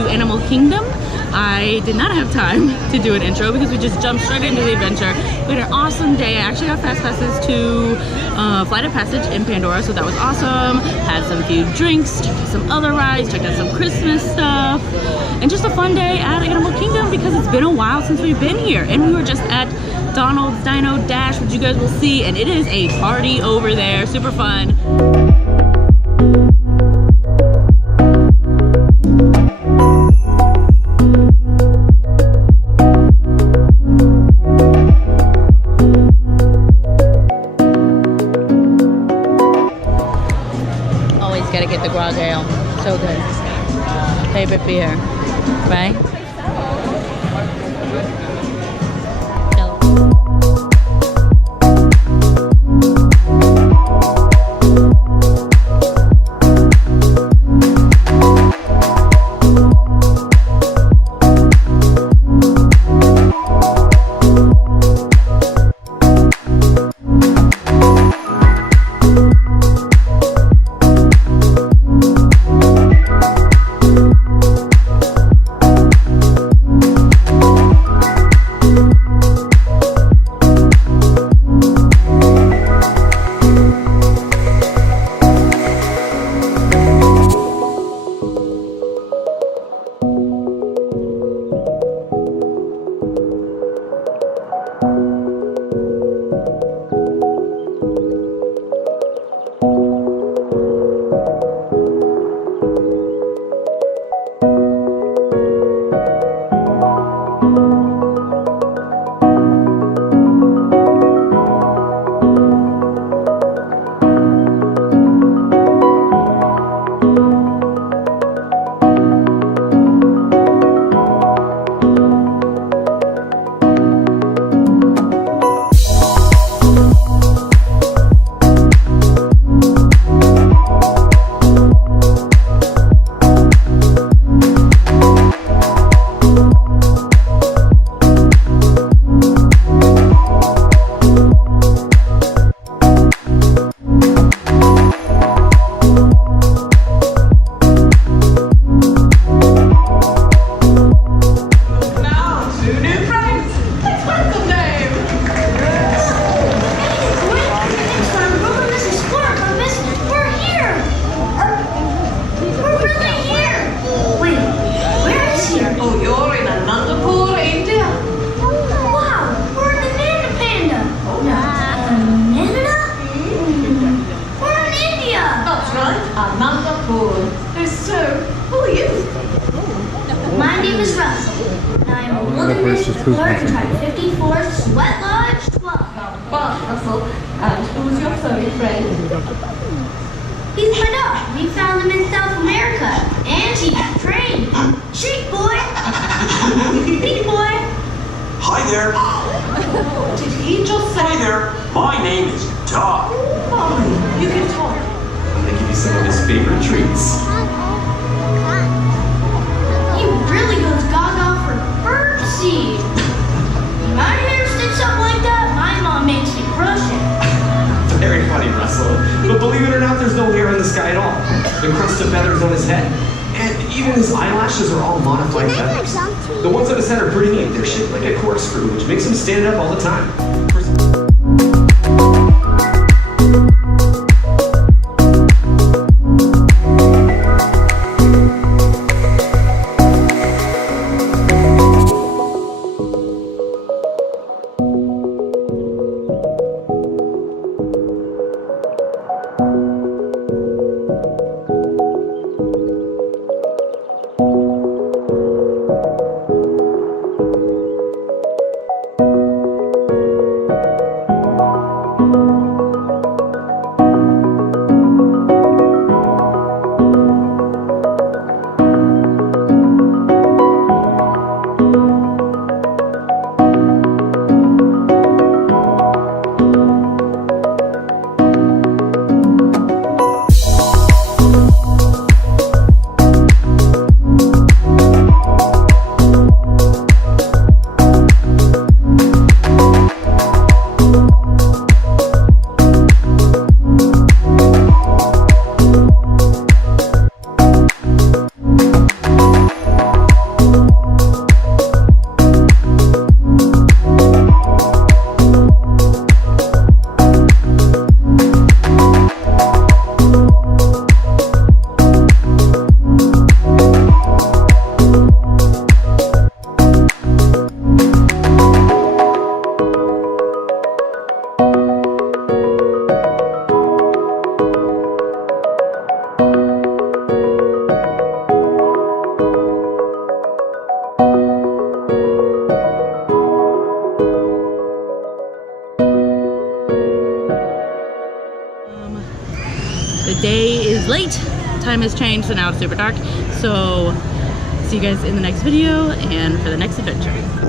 Animal Kingdome. I did not have time to do an intro because we just jumped straight into the adventure. We had an awesome day. I actually got fast passes to Flight of Passage in Pandora, so that was awesome. Had some few drinks, checked out some other rides, checked out some Christmas stuff, and just a fun day at Animal Kingdom because it's been a while since we've been here. And we were just at Donald's Dino Dash, which you guys will see, and it is a party over there. Super fun. Gotta get the grog ale. So good. Favorite beer, right? My name is Russell, and I am a wilderness explorer in Tribe 54, Sweat Lodge 12. Well, Russell, and who's your furry friend? He's my dog. We found him in South America, and he's trained. Shake, boy. Big boy. Hi there. Did he just say? Hi there. My name is Dog. Fine, you can talk. I'm gonna give you some of his favorite treats. He really goes gaga for birdseed. When my hair sticks up like that, my mom makes me brush it. Very funny, Russell. But believe it or not, there's no hair in the sky at all. The crust of feathers on his head. And even his eyelashes are all modified feathers. The ones on his head are pretty neat. They're shaped like a corkscrew, which makes him stand up all the time. The day is late. Time has changed, so now it's super dark. So see you guys in the next video and for the next adventure.